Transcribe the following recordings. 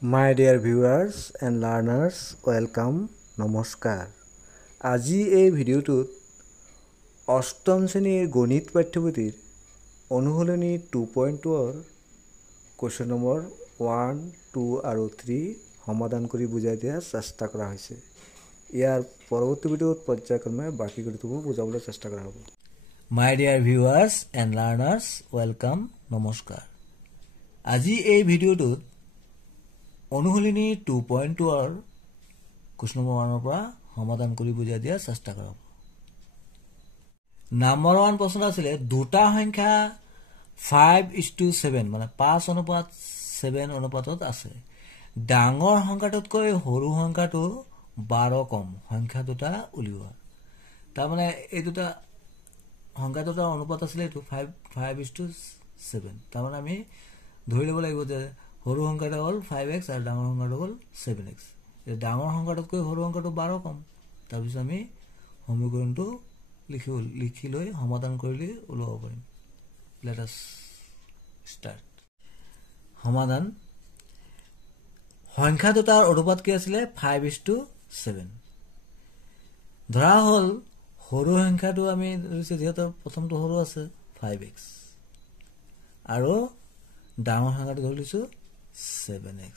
My dear viewers and learners, welcome, নমস্কাৰ। আজি এই ভিডিঅ'টোত অষ্টম শ্ৰেণীৰ গণিত পাঠ্যপুথিৰ অনুশীলনী 2.2ৰ কুৱেশ্যন নম্বৰ 1, 2 আৰু 3 সমাধান কৰি বুজাই দিয়াৰ চেষ্টা কৰা হৈছে। ইয়াৰ পৰৱৰ্তী ভিডিঅ'ত পৰ্যায়ক্ৰমে বাকী গণিতসমূহ বুজাবলৈ চেষ্টা কৰা হ'ব। My dear viewers and learners, welcome, নমস্কাৰ। আজি এই ভিডিঅ'টোত অনুশীলনী 2.2ৰ কুৱেশ্যন নম্বৰ 1ৰ পৰা সমাধান কৰি বুজাই দিয়াৰ চেষ্টা কৰা হ'ব। নম্বৰ 1 প্ৰশ্ন আছিলে দুটা সংখ্যা 5:7 মানে 5:7 অনুপাতত আছে। ডাঙৰ সংখ্যাটোতকৈ সৰু সংখ্যাটো 12 কম সংখ্যা দুটা উলিওৱা। তাৰমানে এই দুটা সংখ্যা দুটা অনুপাত আছিলে এইটো 5:7। তাৰমানে আমি ধৰি ল'ব লাগিব যে সৰু সংখ্যাটো হ'ল 5x আৰু ডাঙৰ সংখ্যাটো হ'ল 7x। ডাঙৰ সংখ্যাটোতকৈ সৰু সংখ্যাটো 12 কম। তাৰপিছত আমি সমীকৰণটো লিখি লৈ সমাধান কৰিলে ওলাব পাৰিম। Let us start. সমাধান সংখ্যা দুটাৰ অনুপাত কি আছিলে 5:7। ধৰা হ'ল সৰু সংখ্যাটো আমি ধৰিছো যিহেতু প্ৰথমটো সৰু আছে 5x আৰু ডাঙৰ সংখ্যাটো ধৰি লৈছো 7x।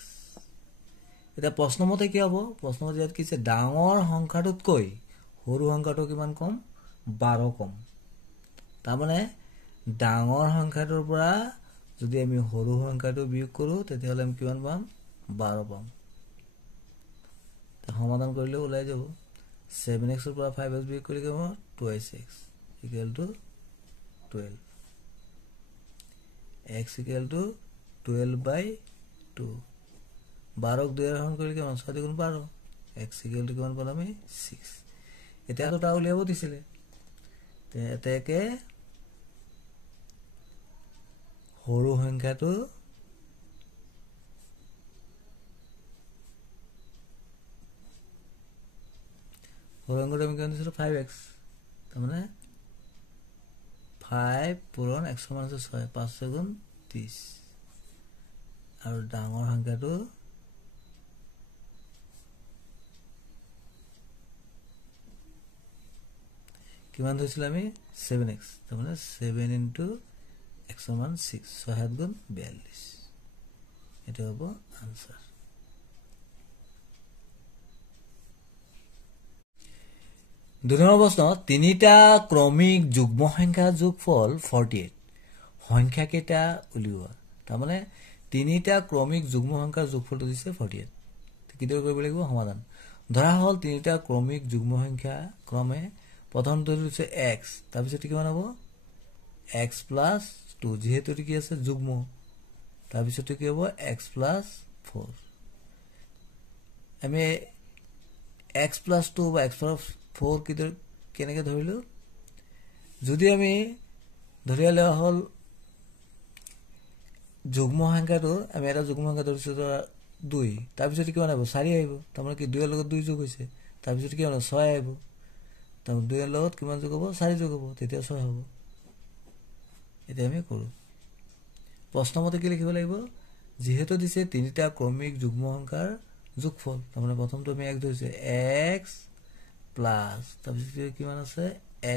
এতিয়া প্ৰশ্নমতে কি হ'ব? প্ৰশ্নমতে ইয়াত কি আছে ডাঙৰ সংখ্যাটোতকৈ সৰু সংখ্যাটো কিমান কম 12 কম। তাৰমানে ডাঙৰ সংখ্যাটোৰ পৰা যদি আমি সৰু সংখ্যাটো বিয়োগ কৰো তেতিয়াহ'লে আমি কিমান পাম 12 পাম। সমাধান কৰিলে ওলাই যাব 7x ৰ পৰা 5x বিয়োগ কৰিলে কি হ'ব 2x equal to 12 x equal to 12/2 12ক 2 ৰে হৰণ কৰিলে কিমান 6 × 12 x equal to কিমান পাম আমি 6। এতিয়া দুটা উলিয়াব দিছিলে এতেকে সৰু সংখ্যাটো আমি কিমান দিছিলো 5x। তাৰমানে 5 পূৰণ x সমান আছে 6 5 × 30 আৰু ডাঙৰ সংখ্যাটো কিমান ধৰিছিল আমি 7x। তাৰমানে 7 × x সমান 6 6 7 × 42 এটা হ'ব আনসার। দুই নম্বৰ প্ৰশ্ন তিনিটা ক্ৰমিক যুগ্ম সংখ্যাৰ যোগফল 48 সংখ্যা কেইটা উলিওৱা। তাৰমানে তিনিটা ক্ৰমিক যুগ্ম সংখ্যাৰ যোগফলটো দিছে 48। কিদৰে কৰিব লাগিব সমাধান। ধৰা হ'ল তিনিটা ক্ৰমিক যুগ্ম সংখ্যা ক্ৰমে প্ৰথমটো হৈছে x তাৰপিছত কিমান হ'ব x + 2 যেহেতু কি আছে যুগ্ম তাৰপিছত কি হ'ব x + 4। আমি x + 2 বা x + 4 কেনেকৈ ধৰিলো যদি আমি ধৰিলে হ'ল যুগ্ম সংখ্যাটো আমি এটা যুগ্ম সংখ্যা ধৰিছো 2 তাৰপিছত কিমান আহিব 4 আহিব। তাৰমানে কি 2 ৰ লগত 2 যোগ হৈছে তাৰপিছত কিমান 6 আহিব। তাৰমানে 2 ৰ লগত কিমান যোগ হ'ব 4 যোগ হ'ব তেতিয়া 6 হ'ব। এতিয়া আমি কৰো প্ৰশ্নমতে কি লিখিব লাগিব যেহেতু দিছে তিনিটা ক্ৰমিক যুগ্ম সংখ্যাৰ যোগফল। তাৰমানে প্ৰথমটো আমি x ধৰিছে x প্লাস তাৰপিছত কিমান আছে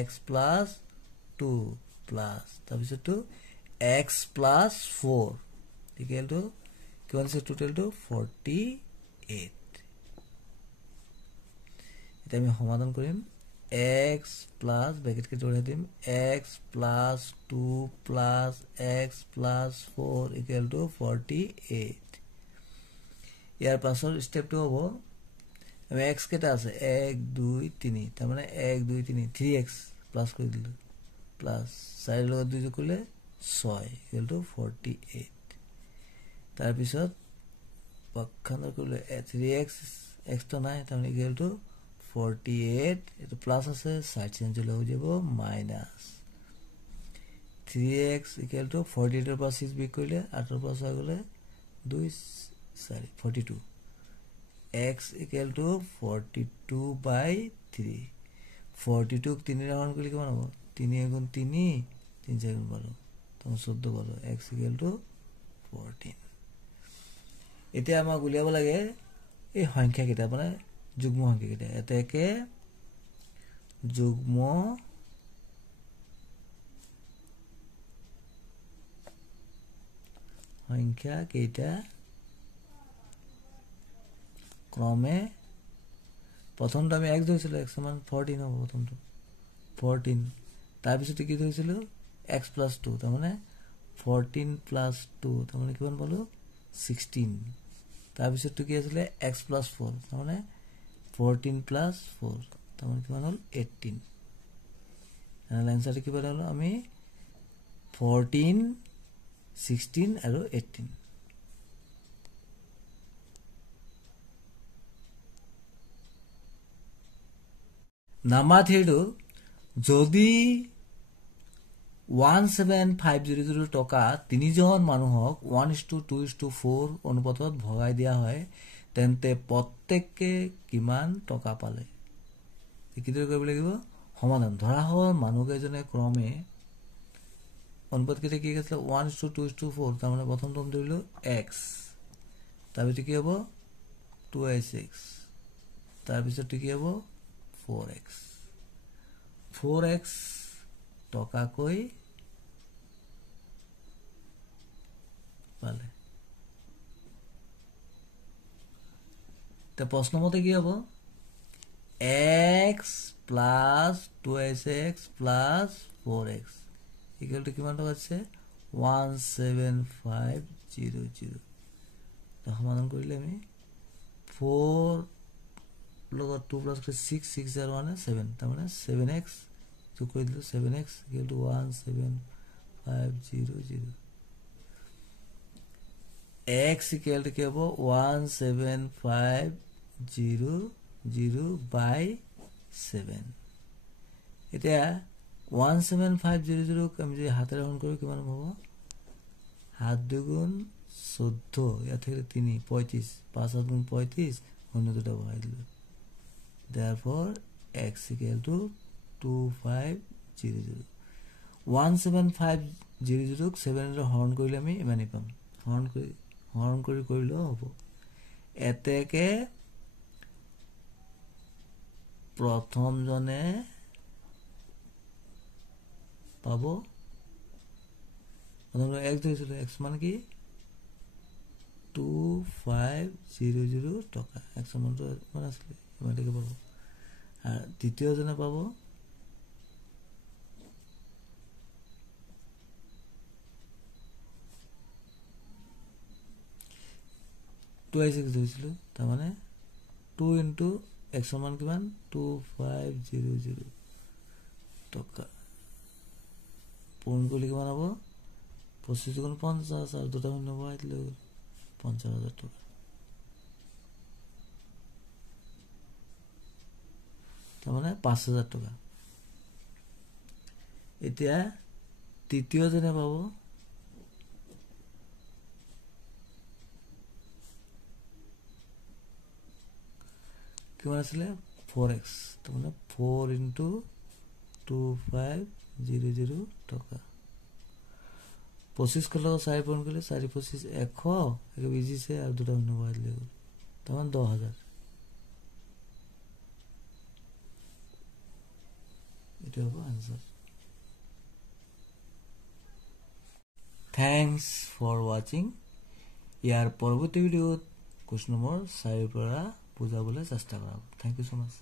x + 2 plus তাৰপিছতটো x + 4 equal to কিমান আছে টোটালটো 48। এটা আমি সমাধান কৰিম x প্লাস ব্ৰেকেট কে জোড়া দিম x + 2 + x + 4 equal to 48। ইয়াৰ পাছৰ স্টেপটো হ'ব আমি x কেটা আছে 1 2 3 তাৰ মানে 1 2 3 3x প্লাস কৰি দিলো প্লাস 4 ৰ লগত 2 যোগ কৰিলে 6 equal to 48। তাৰ পিছত পক্ষান্তৰ কৰিলে 3x x তো নাই তাৰমানে equal to 48 এটো প্লাস আছে 60 চেঞ্জ হৈ যাব মাইনাস 3x equal to 48 ৰ পৰা 6 বিয়োগ কৰিলে 8 ৰ পৰা 6 গলে 2 4 42 x equal to 42/3 42 ক 3 ৰে হৰণ কৰিলে কিমান হ'ব 3 × 3 3 4 12 তো 14 12 x equal to 14। এতিয়া আমাক উলিয়াব লাগে এই সংখ্যা কেইটা মানে যুগ্ম সংখ্যা কেইটা এতেকে যুগ্ম সংখ্যা কেইটা ক্রমে প্রথমটো আমি x ধৰিছিল x সমান 14 হ'ব প্ৰথমটো 14 তাৰ পিছতে কি ধৰিছিল x + 2 তাৰ মানে 14 + 2 তাৰ মানে কিমান পালো 16 তাৰ পিছতে কি আছিল x + 4 তাৰ মানে 14 + 4 তাৰ মানে কিমান হ'ল 18 এনাল আনসাৰ কি পালো আমি 14 16 আৰু 18 নাম্বাৰ 3 যদি 17500 টকা তিনিজন মানুহক 1:2:4 অনুপাতত ভগাই দিয়া হয় তেন্তে প্ৰত্যেককে কিমান টকা পালে কিদৰে কৰিব লাগিব সমাধান ধৰা হ'ল মানুহকেজনে ক্ৰমে অনুপাত কেইটা কি আছিল 1:2:4 তাৰ মানে প্ৰথম টৰ্ম ধৰিলো x তাৰ পিছত কি হ'ব 2x তাৰ পিছত কি হ'ব 4x টকা কই পালে তে প্ৰশ্ন মতে কি হ'ব x plus 2x plus 4x equal to কিমান টকা আছে 17500 তো সমাধান কৰিলে আমি 4 লগত 2 plus 6 6 0 1 7 তাৰ মানে 7x যোগ কৰি দিলো 7x equal to 17500 x equal to কি হ'ব 17500 by 7 এতিয়া 17500 আমি যদি হাতেৰে হৰণ কৰো কিমান হ'ব 7 দুগুণ 14 ইয়াত থেকে 3 35 5 গুণ 35 অন্য দুটা বহাই দিলো therefore x equal to 2500 17500 ক 7 ৰে হৰণ কৰিলে আমি ইমানই পাম হৰণ কৰি কৰিলে হ'ব এতেকে প্ৰথম জনে পাবো প্ৰথমে x ধৰিছিল x মানে কি 2500 টকা x মানটো মানে আছিল মানে কি পাবো আর দ্বিতীয় জনে পাবো 2x ধৰিছিল তাৰ মানে 2 into x সমান কিমান 2500 টকা পূৰণ কৰিলে কিমান হ'ব 25 গুণ 50 আৰু দুটা শূন্য বহাই দিলে 50000 টকা তাৰ মানে 5000 টকা এতিয়া তৃতীয় জনে পাবো কিমান আছিল 4x তাৰ মানে 4 into 2500 টকা 25 কলো 4 পূৰণ কৰিলে 4 25 100 এক বিজিছে আৰু দুটা শূন্য বহাই দিলে তাৰ মানে 10000 এটা হ'ব आंसर Thanks for watching ইয়াৰ পৰৱৰ্তী ভিডিঅ'ত কোৱেশ্চন নম্বৰ 4 পৰা বুজাবলৈ চেষ্টা কৰাম Thank you so much